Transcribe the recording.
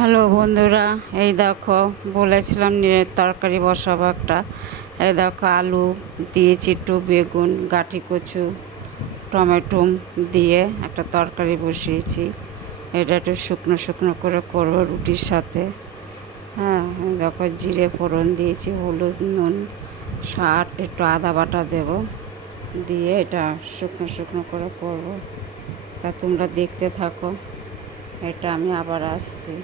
Hello বন্ধুরা, এই দেখো বলেছিলাম তরকারি বসাবো একটা। এই দেখো আলু দিয়েছি, একটু বেগুন, গাঁটি কচু, টমেটো দিয়ে একটা তরকারি বসিয়েছি। এটা একটু শুকনো শুকনো করে করবো রুটির সাথে। হ্যাঁ, এই দেখো জিরে ফোড়ন দিয়েছি, হলুদ, নুন, স্বাদ, একটু আদা বাটা দেবো, দিয়ে এটা শুকনো শুকনো করে করবো। তা তোমরা দেখতে থাকো, এটা আমি আবার আসছি।